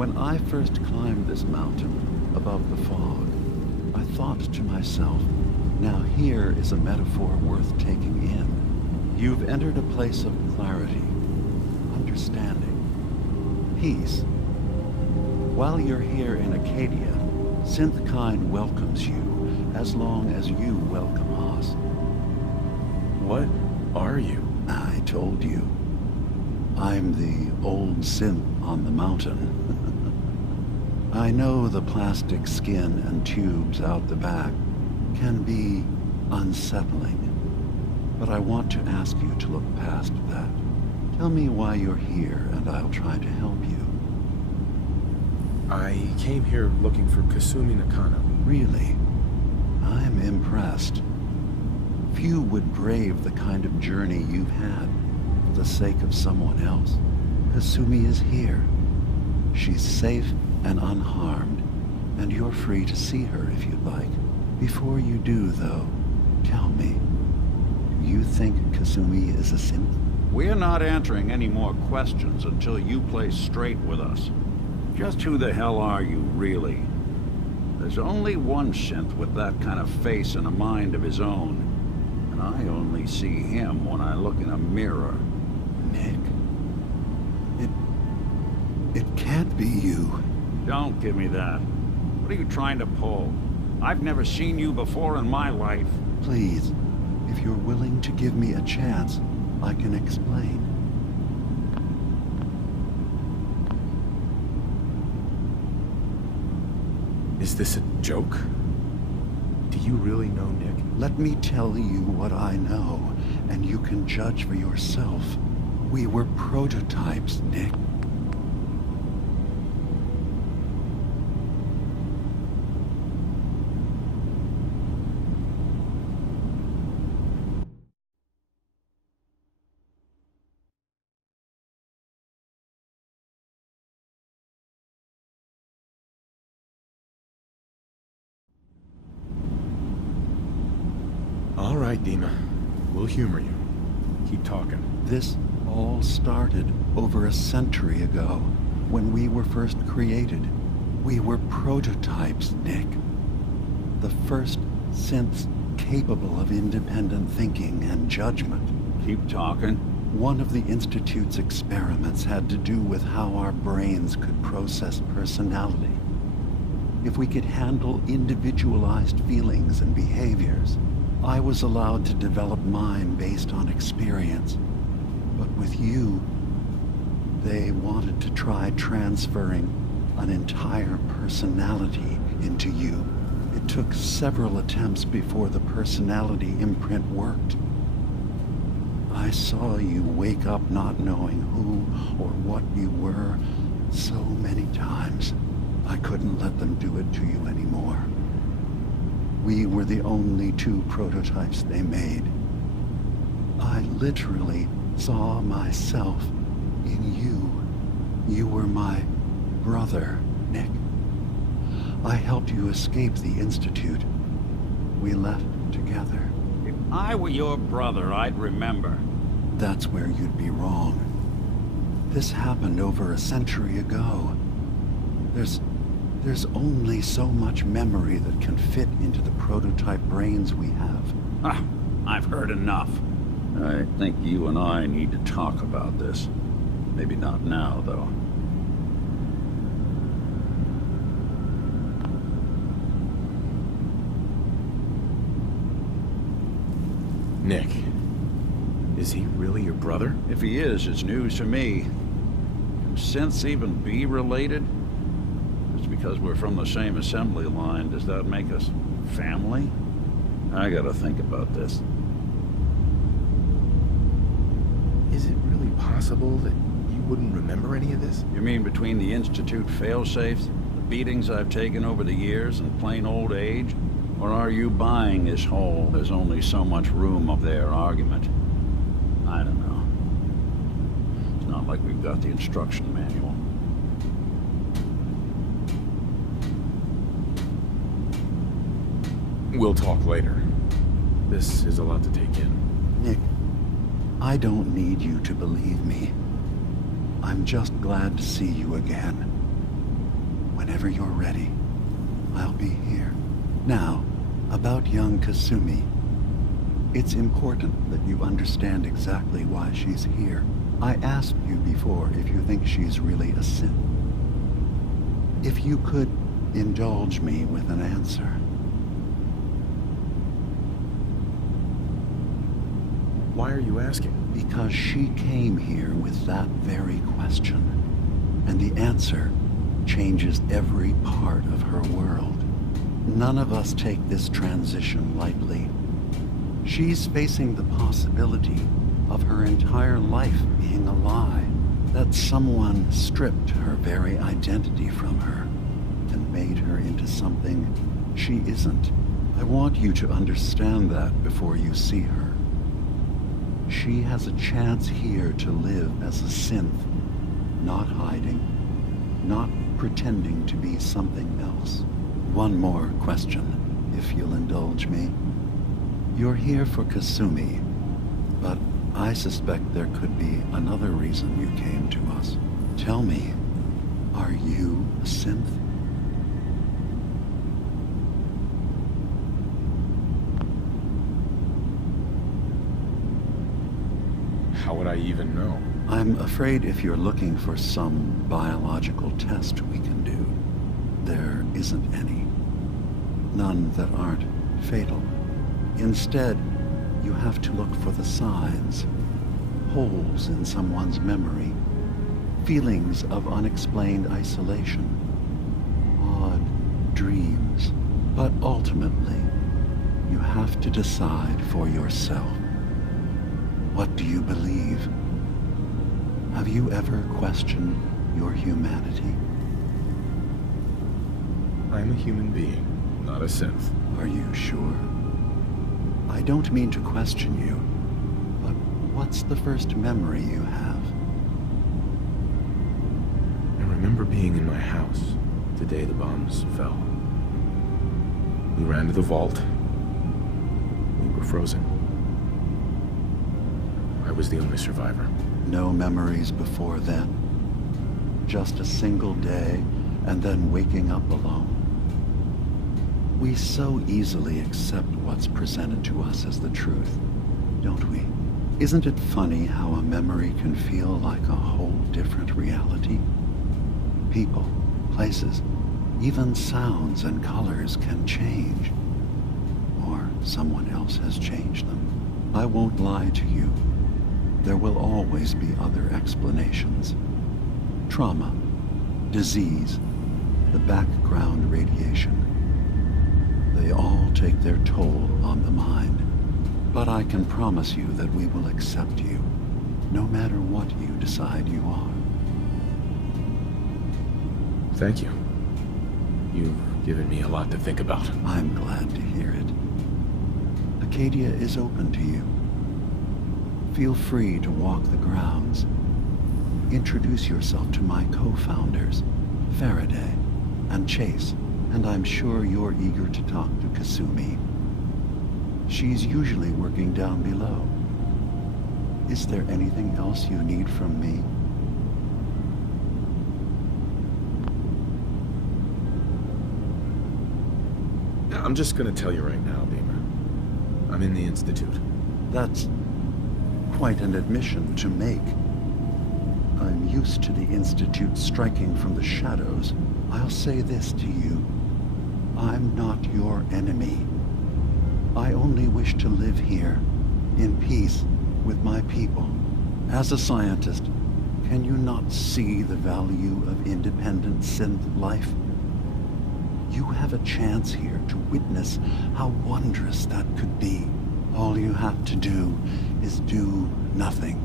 When I first climbed this mountain above the fog, I thought to myself, now here is a metaphor worth taking in. You've entered a place of clarity, understanding, peace. While you're here in Acadia, Synthkind welcomes you as long as you welcome us. What are you? I told you. I'm the old synth on the mountain. I know the plastic skin and tubes out the back can be unsettling, but I want to ask you to look past that. Tell me why you're here, and I'll try to help you. I came here looking for Kasumi Nakano. Really? I'm impressed. Few would brave the kind of journey you've had for the sake of someone else. Kasumi is here. She's safe and unharmed, and you're free to see her if you'd like. Before you do, though, tell me, do you think Kasumi is a synth? We're not answering any more questions until you play straight with us. Just who the hell are you, really? There's only one synth with that kind of face and a mind of his own, and I only see him when I look in a mirror. Nick, it can't be you. Don't give me that. What are you trying to pull? I've never seen you before in my life. Please, if you're willing to give me a chance, I can explain. Is this a joke? Do you really know Nick? Let me tell you what I know, and you can judge for yourself. We were prototypes, Nick. All right, Dima. We'll humor you. Keep talking. This all started over a century ago, when we were first created. We were prototypes, Nick. The first synths capable of independent thinking and judgment. Keep talking. One of the Institute's experiments had to do with how our brains could process personality. If we could handle individualized feelings and behaviors, I was allowed to develop mine based on experience. But with you, they wanted to try transferring an entire personality into you. It took several attempts before the personality imprint worked. I saw you wake up not knowing who or what you were so many times. I couldn't let them do it to you anymore. We were the only two prototypes they made. I literally saw myself in you. You were my brother, Nick. I helped you escape the Institute. We left together. If I were your brother, I'd remember. That's where you'd be wrong. This happened over a century ago. There's only so much memory that can fit into the prototype brains we have. Ah, I've heard enough. I think you and I need to talk about this. Maybe not now, though. Nick, is he really your brother? If he is, it's news to me. Can synths even be related? Just because we're from the same assembly line, does that make us family? I gotta think about this. Is it really possible that you wouldn't remember any of this? You mean between the Institute failsafes, the beatings I've taken over the years, and plain old age? Or are you buying this whole "there's only so much room" of their argument? I don't know. It's not like we've got the instruction manual. We'll talk later. This is a lot to take in. Nick, I don't need you to believe me. I'm just glad to see you again. Whenever you're ready, I'll be here. Now, about young Kasumi. It's important that you understand exactly why she's here. I asked you before if you think she's really a synth. If you could indulge me with an answer. Why are you asking? Because she came here with that very question. And the answer changes every part of her world. None of us take this transition lightly. She's facing the possibility of her entire life being a lie, that someone stripped her very identity from her and made her into something she isn't. I want you to understand that before you see her. She has a chance here to live as a synth, not hiding, not pretending to be something else. One more question, if you'll indulge me. You're here for Kasumi, but I suspect there could be another reason you came to us. Tell me, are you a synth? How would I even know? I'm afraid if you're looking for some biological test we can do, there isn't any. None that aren't fatal. Instead, you have to look for the signs, holes in someone's memory, feelings of unexplained isolation, odd dreams. But ultimately, you have to decide for yourself. What do you believe? Have you ever questioned your humanity? I'm a human being, not a synth. Are you sure? I don't mean to question you, but what's the first memory you have? I remember being in my house the day the bombs fell. We ran to the vault. We were frozen. I was the only survivor. No memories before then? Just a single day, and then waking up alone? We so easily accept what's presented to us as the truth, don't we? Isn't it funny how a memory can feel like a whole different reality? People, places, even sounds and colors can change. Or someone else has changed them. I won't lie to you. There will always be other explanations. Trauma, disease, the background radiation. They all take their toll on the mind. But I can promise you that we will accept you, no matter what you decide you are. Thank you. You've given me a lot to think about. I'm glad to hear it. Acadia is open to you. Feel free to walk the grounds. Introduce yourself to my co-founders, Faraday and Chase, and I'm sure you're eager to talk to Kasumi. She's usually working down below. Is there anything else you need from me? I'm just gonna tell you right now, Dima. I'm in the Institute. That's quite an admission to make. I'm used to the Institute striking from the shadows. I'll say this to you. I'm not your enemy. I only wish to live here, in peace, with my people. As a scientist, can you not see the value of independent synth life? You have a chance here to witness how wondrous that could be. All you have to do is do nothing.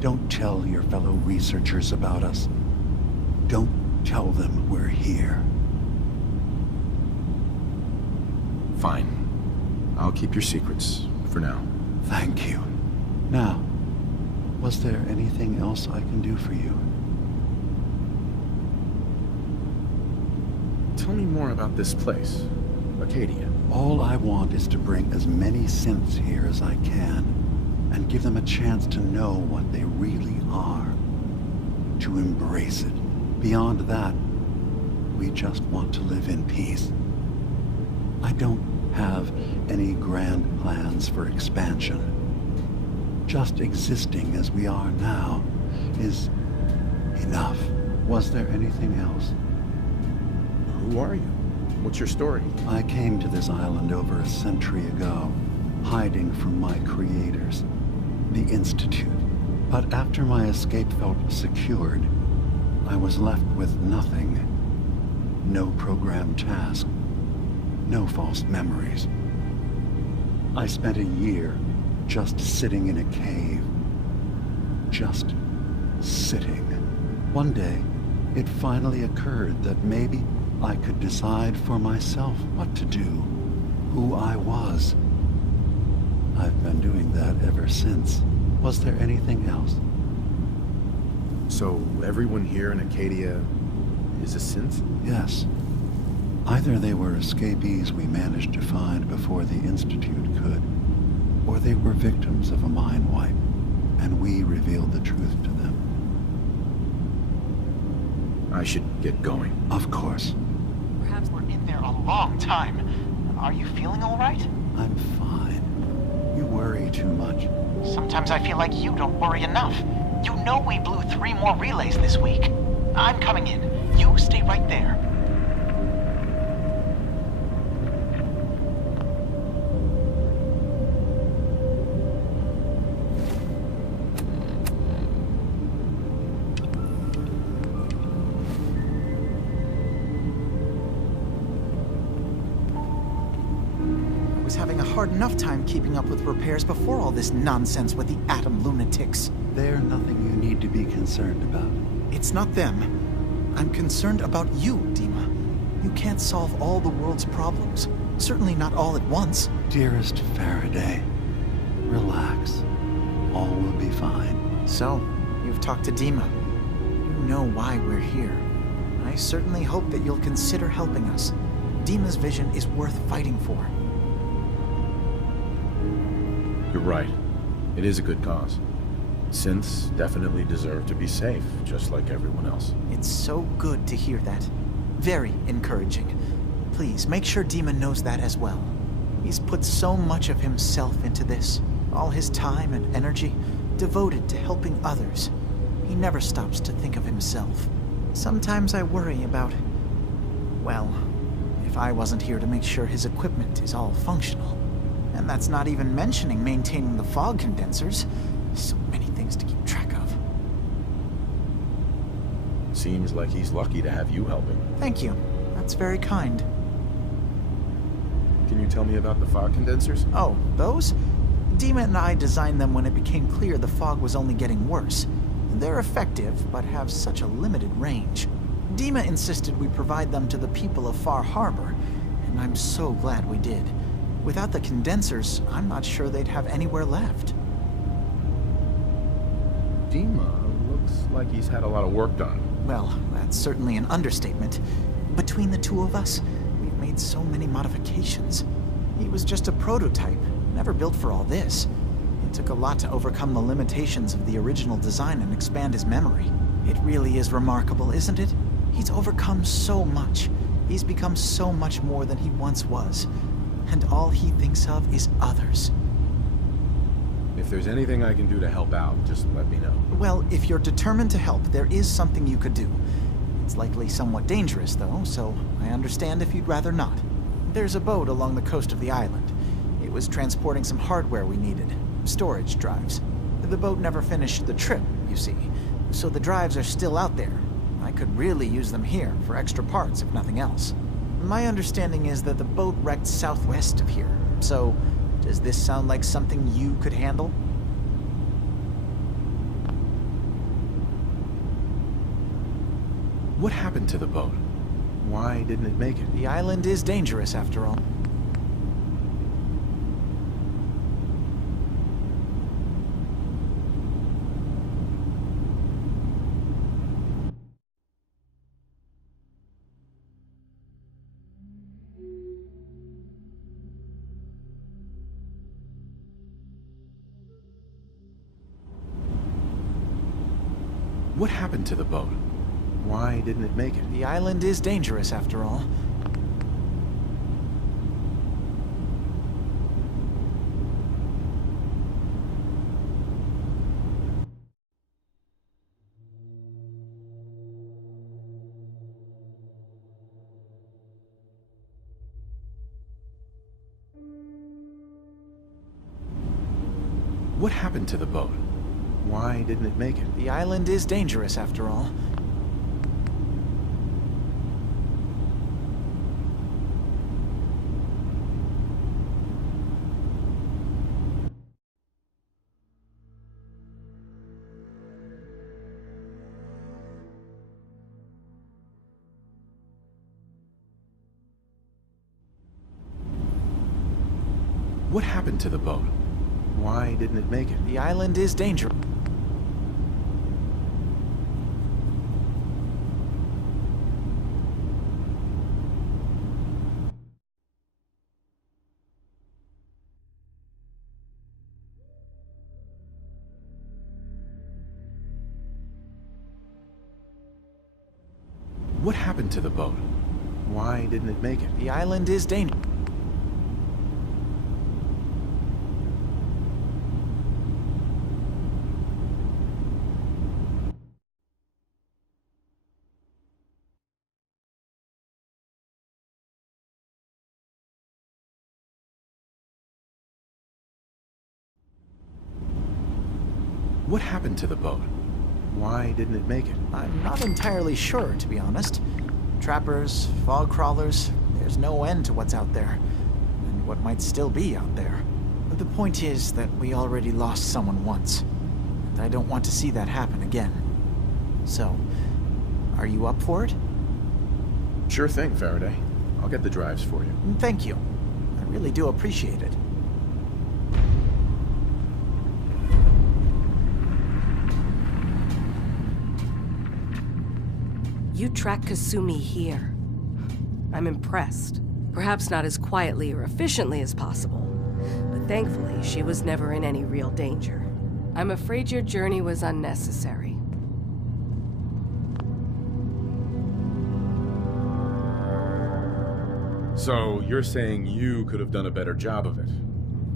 Don't tell your fellow researchers about us. Don't tell them we're here. Fine. I'll keep your secrets, for now. Thank you. Now, was there anything else I can do for you? Tell me more about this place, Acadia. All I want is to bring as many synths here as I can, and give them a chance to know what they really are. To embrace it. Beyond that, we just want to live in peace. I don't have any grand plans for expansion. Just existing as we are now is enough. Was there anything else? Who are you? What's your story? I came to this island over a century ago, hiding from my creators, the Institute. But after my escape felt secured, I was left with nothing. No programmed task, no false memories. I spent a year just sitting in a cave. Just sitting. One day, it finally occurred that maybe I could decide for myself what to do, who I was. I've been doing that ever since. Was there anything else? So everyone here in Acadia is a synth? Yes. Either they were escapees we managed to find before the Institute could, or they were victims of a mind wipe, and we revealed the truth to them. I should get going. Of course. Perhaps we're in there a long time. Are you feeling all right? I'm fine. You worry too much. Sometimes I feel like you don't worry enough. You know we blew 3 more relays this week. I'm coming in. You stay right there. I was having a hard enough time keeping up with repairs before all this nonsense with the atom lunatics. They're nothing you need to be concerned about. It's not them. I'm concerned about you, Dima. You can't solve all the world's problems. Certainly not all at once. Dearest Faraday, relax. All will be fine. So, you've talked to Dima. You know why we're here. I certainly hope that you'll consider helping us. Dima's vision is worth fighting for. You're right. It is a good cause. Synths definitely deserve to be safe, just like everyone else. It's so good to hear that. Very encouraging. Please, make sure Dima knows that as well. He's put so much of himself into this. All his time and energy devoted to helping others. He never stops to think of himself. Sometimes I worry about... well, if I wasn't here to make sure his equipment is all functional. And that's not even mentioning maintaining the fog condensers. So many things to keep track of. Seems like he's lucky to have you helping. Thank you. That's very kind. Can you tell me about the fog condensers? Oh, those? Dima and I designed them when it became clear the fog was only getting worse. They're effective, but have such a limited range. Dima insisted we provide them to the people of Far Harbor, and I'm so glad we did. Without the condensers, I'm not sure they'd have anywhere left. Dima looks like he's had a lot of work done. Well, that's certainly an understatement. Between the two of us, we've made so many modifications. He was just a prototype, never built for all this. It took a lot to overcome the limitations of the original design and expand his memory. It really is remarkable, isn't it? He's overcome so much. He's become so much more than he once was. And all he thinks of is others. If there's anything I can do to help out, just let me know. Well, if you're determined to help, there is something you could do. It's likely somewhat dangerous, though, so I understand if you'd rather not. There's a boat along the coast of the island. It was transporting some hardware we needed. Storage drives. The boat never finished the trip, you see, so the drives are still out there. I could really use them here for extra parts, if nothing else. My understanding is that the boat wrecked southwest of here, so does this sound like something you could handle? What happened to the boat? Why didn't it make it? The island is dangerous, after all. What happened to the boat? Why didn't it make it? The island is dangerous, after all. What happened to the boat? Why didn't it make it? The island is dangerous, after all. What happened to the boat? Why didn't it make it? The island is dangerous. What happened to the boat? Why didn't it make it? The island is dangerous. What happened to the boat? Why didn't it make it? I'm not entirely sure, to be honest. Trappers, fog crawlers, there's no end to what's out there. And what might still be out there. But the point is that we already lost someone once. And I don't want to see that happen again. So, are you up for it? Sure thing, Faraday. I'll get the drives for you. Thank you. I really do appreciate it. You track Kasumi here. I'm impressed. Perhaps not as quietly or efficiently as possible, but thankfully she was never in any real danger. I'm afraid your journey was unnecessary. So, you're saying you could have done a better job of it?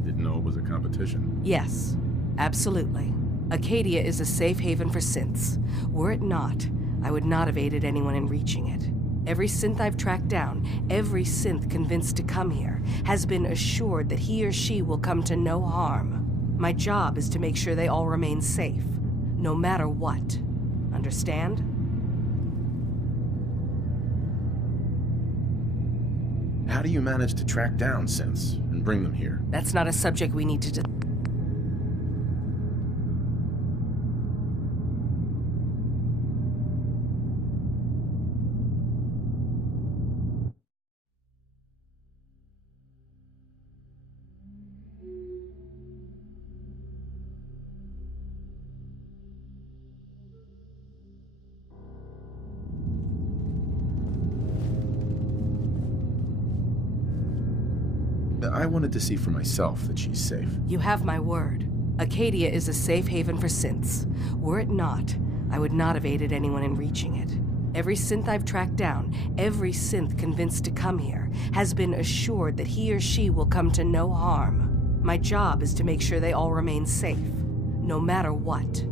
Didn't know it was a competition? Yes, absolutely. Acadia is a safe haven for synths. Were it not, I would not have aided anyone in reaching it. Every synth I've tracked down, every synth convinced to come here, has been assured that he or she will come to no harm. My job is to make sure they all remain safe, no matter what. Understand? How do you manage to track down synths and bring them here? That's not a subject we need to I wanted to see for myself that she's safe. You have my word. Acadia is a safe haven for synths. Were it not, I would not have aided anyone in reaching it. Every synth I've tracked down, every synth convinced to come here, has been assured that he or she will come to no harm. My job is to make sure they all remain safe, no matter what.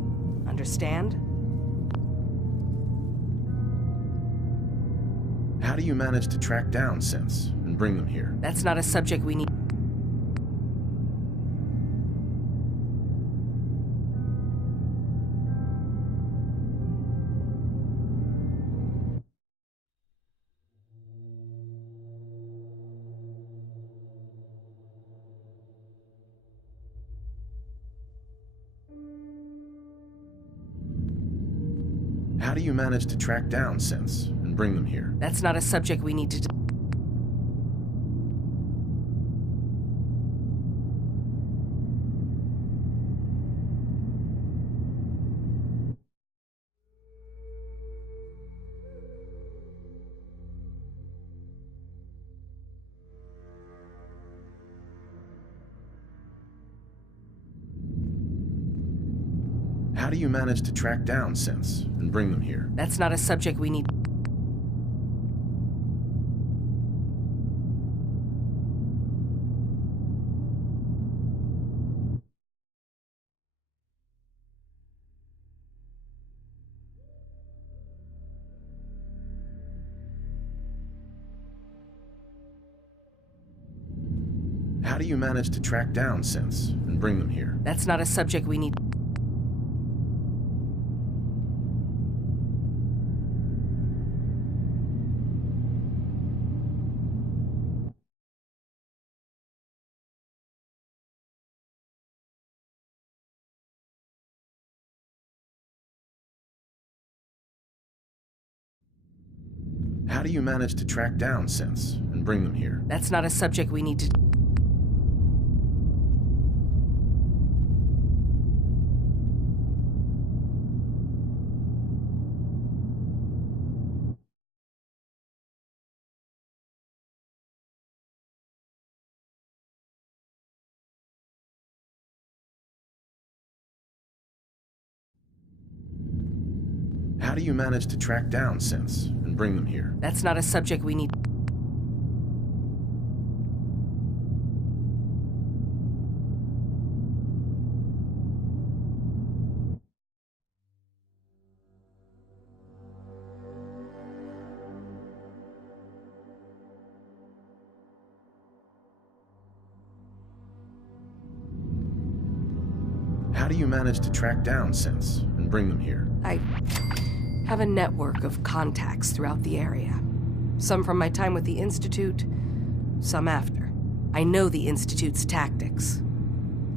Understand? How do you manage to track down synths and bring them here? That's not a subject we need. How do you manage to track down synths and bring them here? That's not a subject we need to. How How do you manage to track down synths and bring them here? That's not a subject we need. How do you manage to track down synths and bring them here? That's not a subject we need. How do you manage to track down synths and bring them here? That's not a subject we need to. How do you manage to track down synths and bring them here? That's not a subject we need. How do you manage to track down synths and bring them here? I have a network of contacts throughout the area. Some from my time with the Institute, some after. I know the Institute's tactics,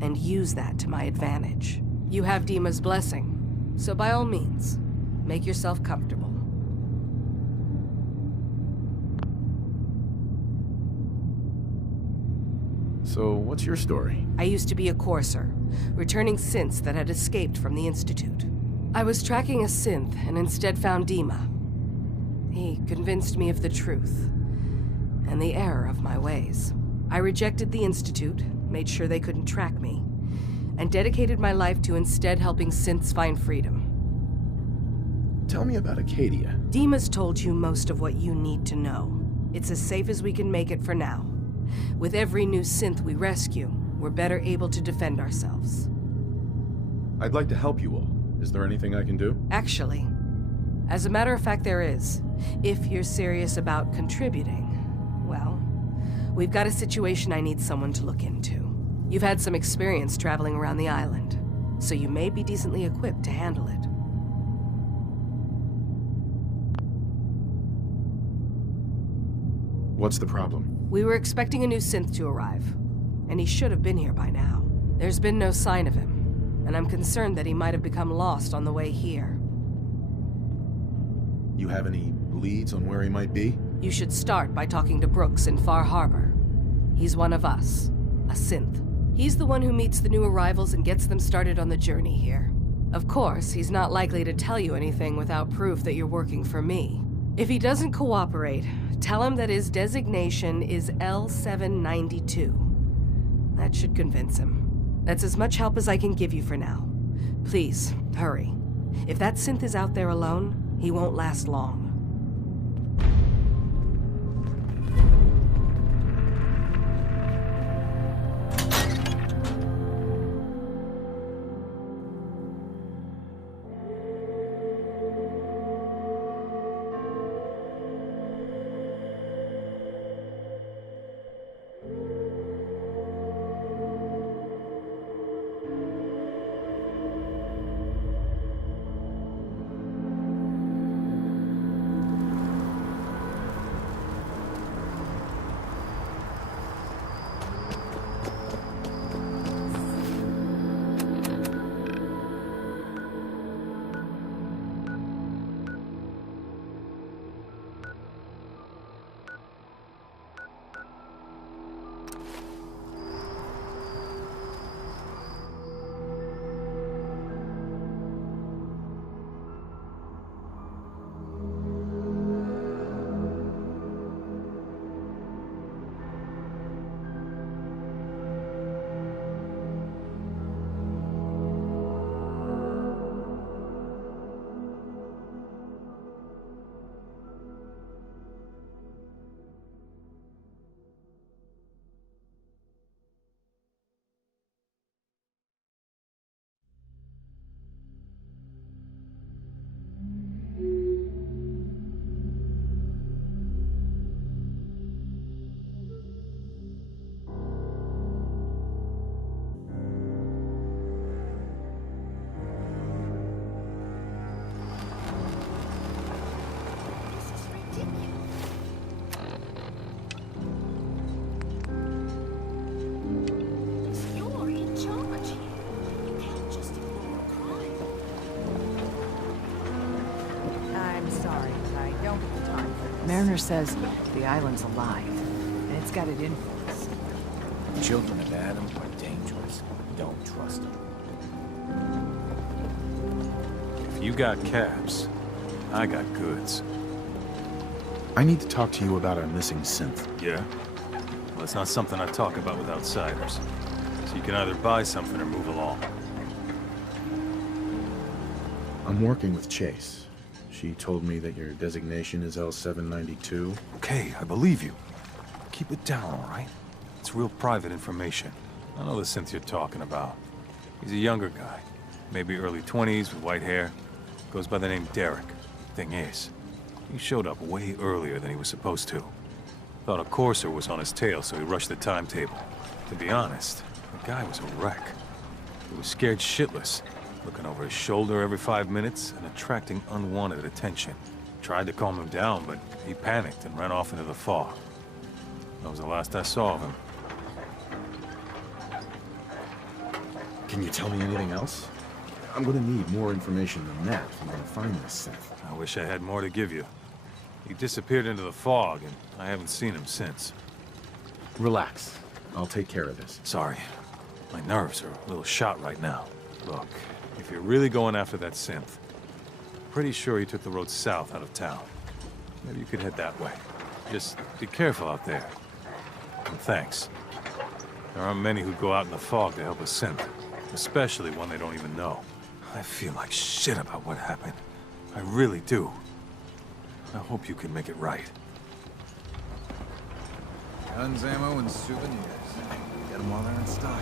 and use that to my advantage. You have Dima's blessing, so by all means, make yourself comfortable. So, what's your story? I used to be a courser, returning synths that had escaped from the Institute. I was tracking a synth and instead found Dima. He convinced me of the truth and the error of my ways. I rejected the Institute, made sure they couldn't track me, and dedicated my life to instead helping synths find freedom. Tell me about Acadia. Dima's told you most of what you need to know. It's as safe as we can make it for now. With every new synth we rescue, we're better able to defend ourselves. I'd like to help you all. Is there anything I can do? Actually, as a matter of fact, there is. If you're serious about contributing, well, we've got a situation I need someone to look into. You've had some experience traveling around the island, so you may be decently equipped to handle it. What's the problem? We were expecting a new synth to arrive, and he should have been here by now. There's been no sign of him, and I'm concerned that he might have become lost on the way here. You have any leads on where he might be? You should start by talking to Brooks in Far Harbor. He's one of us, a synth. He's the one who meets the new arrivals and gets them started on the journey here. Of course, he's not likely to tell you anything without proof that you're working for me. If he doesn't cooperate, tell him that his designation is L792. That should convince him. That's as much help as I can give you for now. Please, hurry. If that synth is out there alone, he won't last long. coroner says the island's alive, and it's got it in for us. Children of Adam are dangerous. Don't trust them. If you got caps, I got goods. I need to talk to you about our missing synth. Yeah? Well, it's not something I talk about with outsiders. So you can either buy something or move along. I'm working with Chase. She told me that your designation is L792. Okay, I believe you. Keep it down, all right? It's real private information. I know the synth you're talking about. He's a younger guy. Maybe early 20s with white hair. Goes by the name Derek. Thing is, he showed up way earlier than he was supposed to. Thought a courser was on his tail, so he rushed the timetable. To be honest, the guy was a wreck. He was scared shitless, looking over his shoulder every 5 minutes and attracting unwanted attention. Tried to calm him down, but he panicked and ran off into the fog. That was the last I saw of him. Can you tell me anything else? I'm gonna need more information than that if I'm gonna find this synth. I wish I had more to give you. He disappeared into the fog, and I haven't seen him since. Relax. I'll take care of this. Sorry. My nerves are a little shot right now. Look, if you're really going after that synth, pretty sure he took the road south out of town. Maybe you could head that way. Just be careful out there. And thanks. There aren't many who go out in the fog to help a synth, especially one they don't even know. I feel like shit about what happened. I really do. I hope you can make it right. Guns, ammo, and souvenirs. Get them while they're in stock.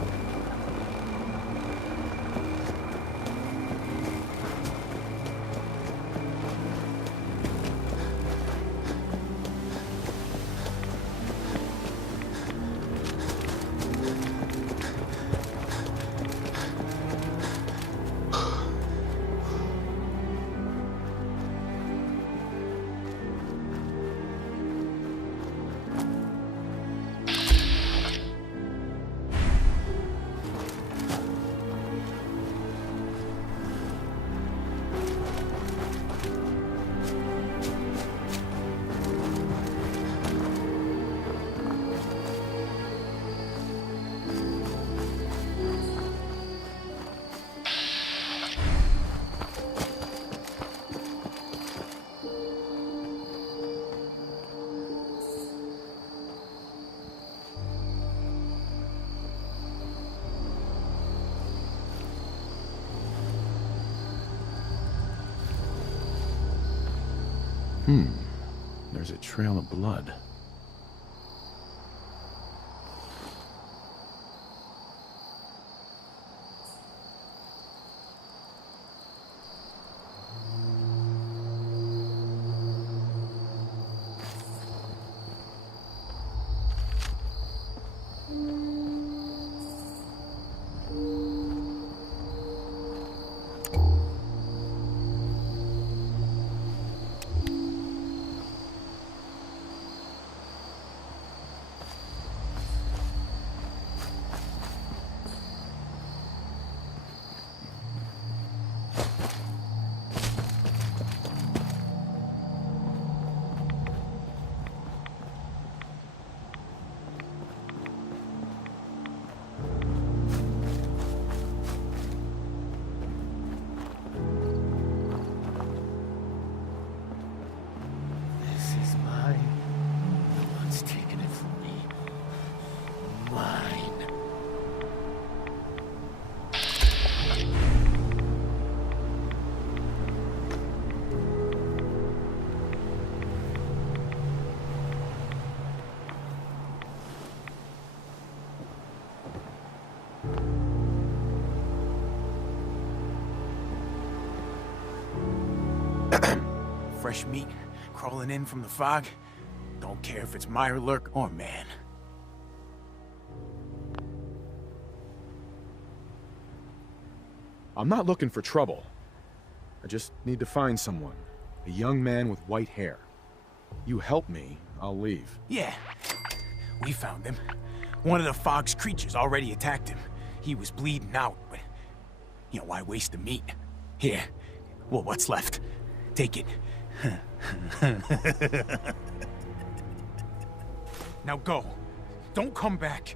There's a trail of blood. Fresh meat crawling in from the fog. Don't care if it's Mirelurk or man. I'm not looking for trouble. I just need to find someone. A young man with white hair. You help me, I'll leave. Yeah, we found him. One of the fog's creatures already attacked him. He was bleeding out, but... you know, why waste the meat? Here, well, what's left? Take it. Now go. Don't come back.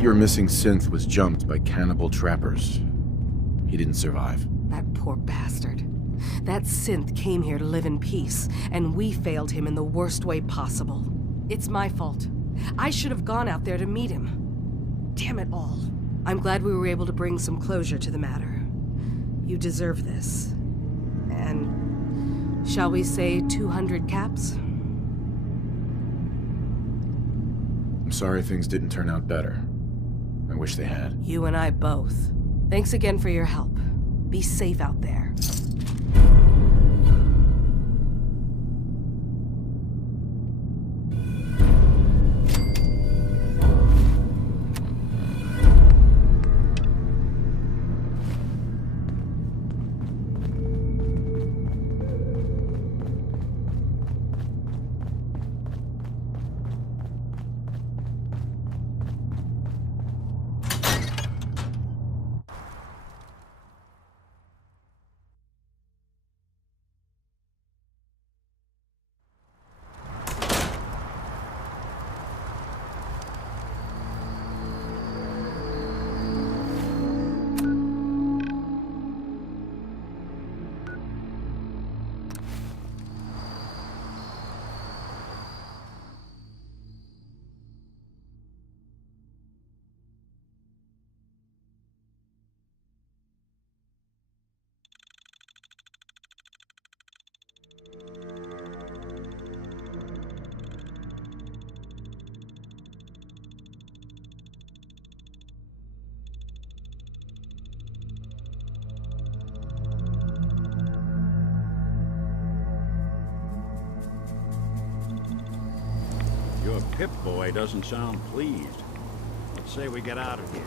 Your missing synth was jumped by cannibal trappers. He didn't survive. That poor bastard. That synth came here to live in peace, and we failed him in the worst way possible. It's my fault. I should have gone out there to meet him. Damn it all. I'm glad we were able to bring some closure to the matter. You deserve this. And shall we say 200 caps? I'm sorry things didn't turn out better. I wish they had. You and I both. Thanks again for your help. Be safe out there. Your Pip-Boy doesn't sound pleased. Let's say we get out of here.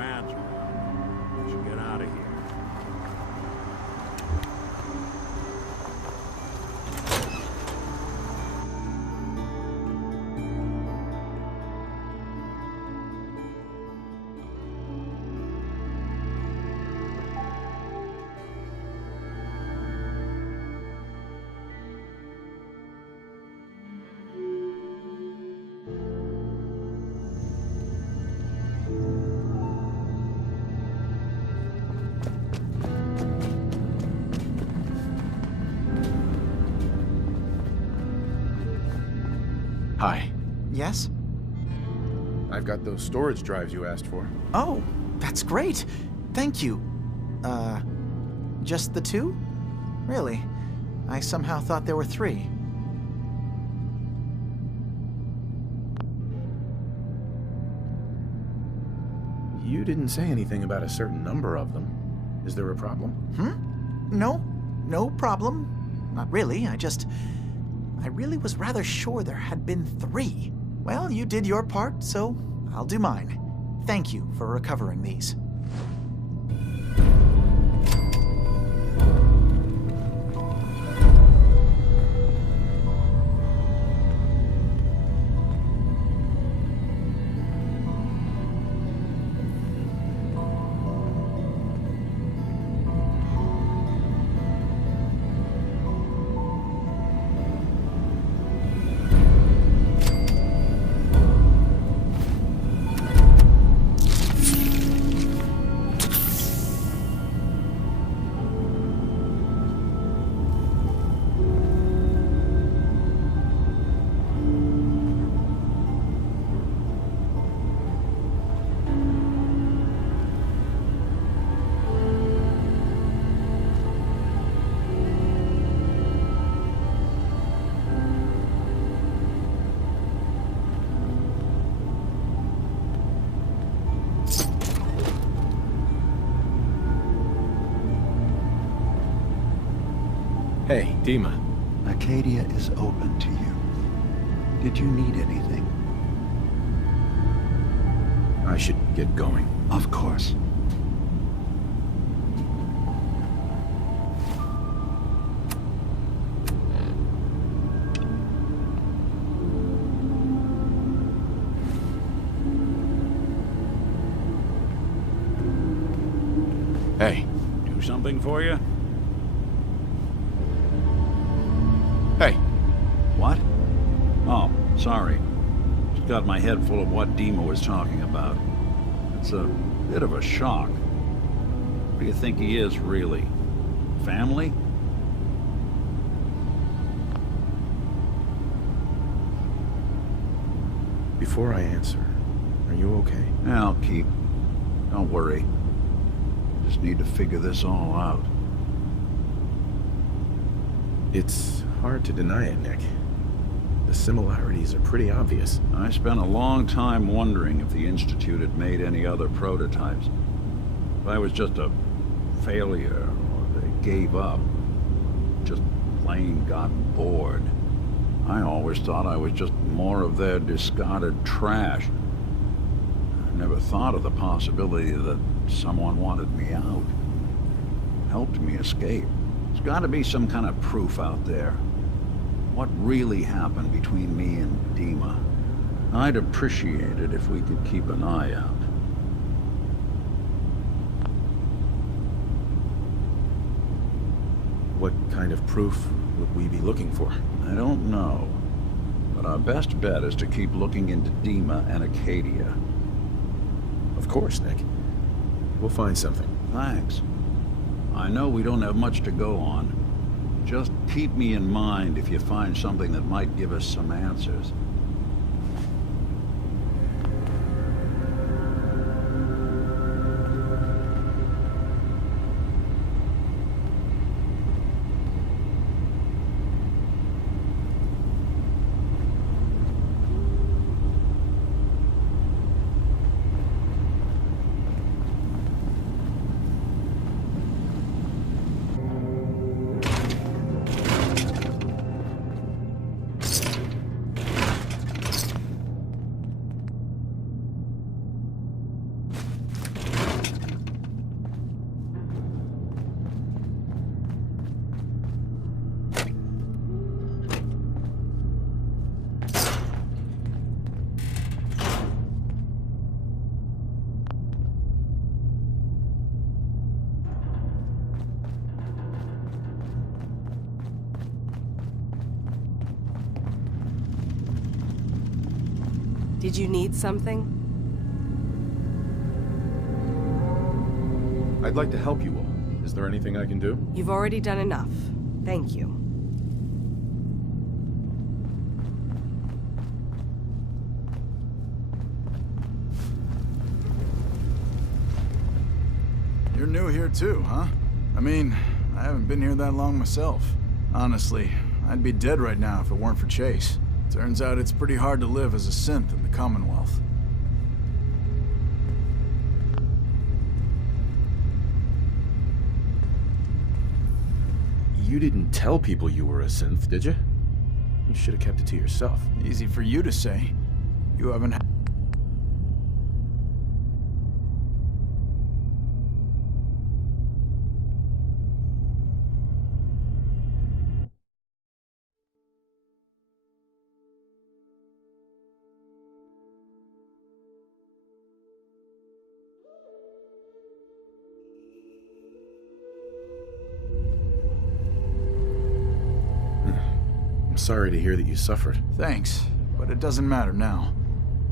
rats around. We should get out of here. Hi. Yes? I've got those storage drives you asked for. Oh, that's great. Thank you. Just the two? Really? I somehow thought there were three. You didn't say anything about a certain number of them. Is there a problem? No problem. Not really. I really was rather sure there had been three. Well, you did your part, so I'll do mine. Thank you for recovering these. Hey, Dima. Acadia is open to you. Did you need anything? I should get going. Of course. Hey. Do something for you? Hey. What? Oh, sorry. Just got my head full of what Dima was talking about. It's a bit of a shock. What do you think he is, really? Family? Before I answer, are you okay? Yeah, I'll keep. Don't worry. Just need to figure this all out. It's hard to deny it, Nick. The similarities are pretty obvious. I spent a long time wondering if the Institute had made any other prototypes. If I was just a failure, or they gave up, just plain got bored. I always thought I was just more of their discarded trash. I never thought of the possibility that someone wanted me out, helped me escape. There's got to be some kind of proof out there. What really happened between me and Dima? I'd appreciate it if we could keep an eye out. What kind of proof would we be looking for? I don't know, but our best bet is to keep looking into Dima and Acadia. Of course, Nick. We'll find something. Thanks. I know we don't have much to go on. Just keep me in mind if you find something that might give us some answers. Did you need something? I'd like to help you all. Is there anything I can do? You've already done enough. Thank you. You're new here too, huh? I mean, I haven't been here that long myself. Honestly, I'd be dead right now if it weren't for Chase. Turns out it's pretty hard to live as a synth in the Commonwealth. You didn't tell people you were a synth, did you? You should have kept it to yourself. Easy for you to say. You haven't had... I'm sorry to hear that you suffered. Thanks, but it doesn't matter now.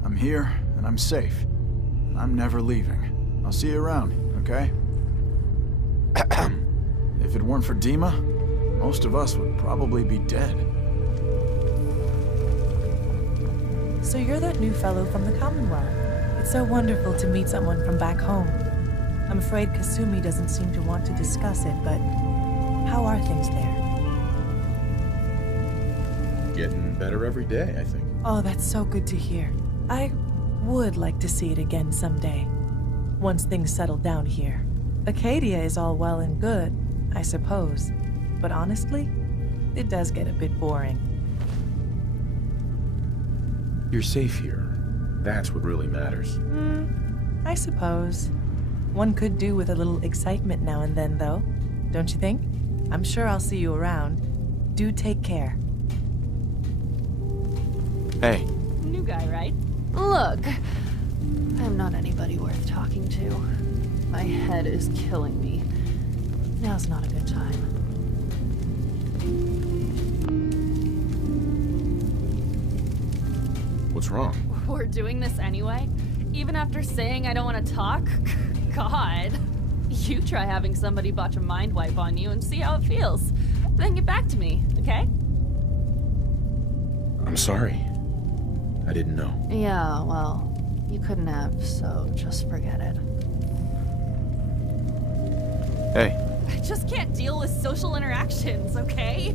I'm here, and I'm safe. I'm never leaving. I'll see you around, okay? If it weren't for Dima, most of us would probably be dead. So you're that new fellow from the Commonwealth. It's so wonderful to meet someone from back home. I'm afraid Kasumi doesn't seem to want to discuss it, but how are things there? Getting better every day, I think. Oh, that's so good to hear. I would like to see it again someday, once things settle down here. Acadia is all well and good, I suppose, but honestly, it does get a bit boring. You're safe here. That's what really matters. I suppose. One could do with a little excitement now and then, though. Don't you think? I'm sure I'll see you around. Do take care. Hey. New guy, right? Look, I'm not anybody worth talking to. My head is killing me. Now's not a good time. What's wrong? We're doing this anyway? Even after saying I don't want to talk? God. You try having somebody botch a mind wipe on you and see how it feels. Then get back to me, okay? I'm sorry. I didn't know. Yeah, well, you couldn't have, so just forget it. Hey. I just can't deal with social interactions, okay?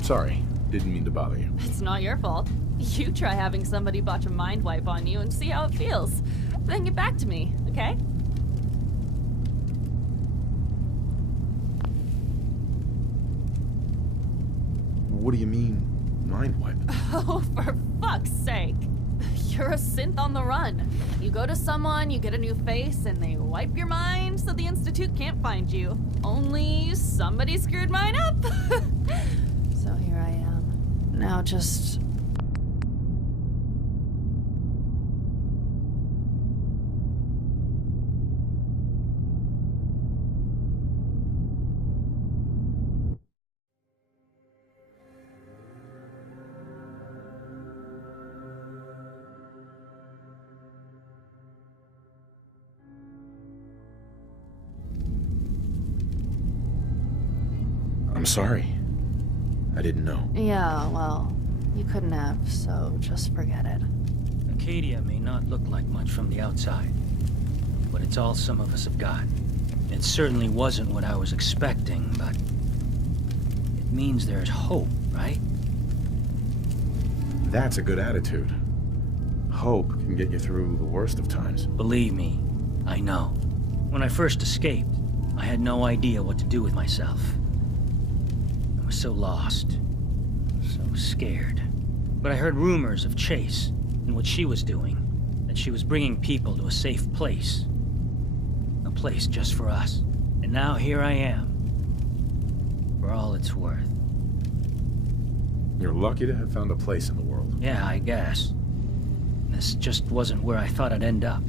Sorry. Didn't mean to bother you. It's not your fault. You try having somebody botch a mind wipe on you and see how it feels. Then get back to me, okay? What do you mean, mind wipe? Oh, for fuck's sake. You're a synth on the run. You go to someone, you get a new face, and they wipe your mind so the Institute can't find you. Only somebody screwed mine up. So here I am. Now just... I'm sorry. I didn't know. Yeah, well, you couldn't have, so just forget it. Acadia may not look like much from the outside, but it's all some of us have got. It certainly wasn't what I was expecting, but it means there's hope, right? That's a good attitude. Hope can get you through the worst of times. Believe me, I know. When I first escaped, I had no idea what to do with myself. I was so lost, so scared. But I heard rumors of Chase and what she was doing, that she was bringing people to a safe place. A place just for us. And And now here I am. For all it's worth. You're lucky to have found a place in the world. Yeah, I guess. This just wasn't where I thought I'd end up.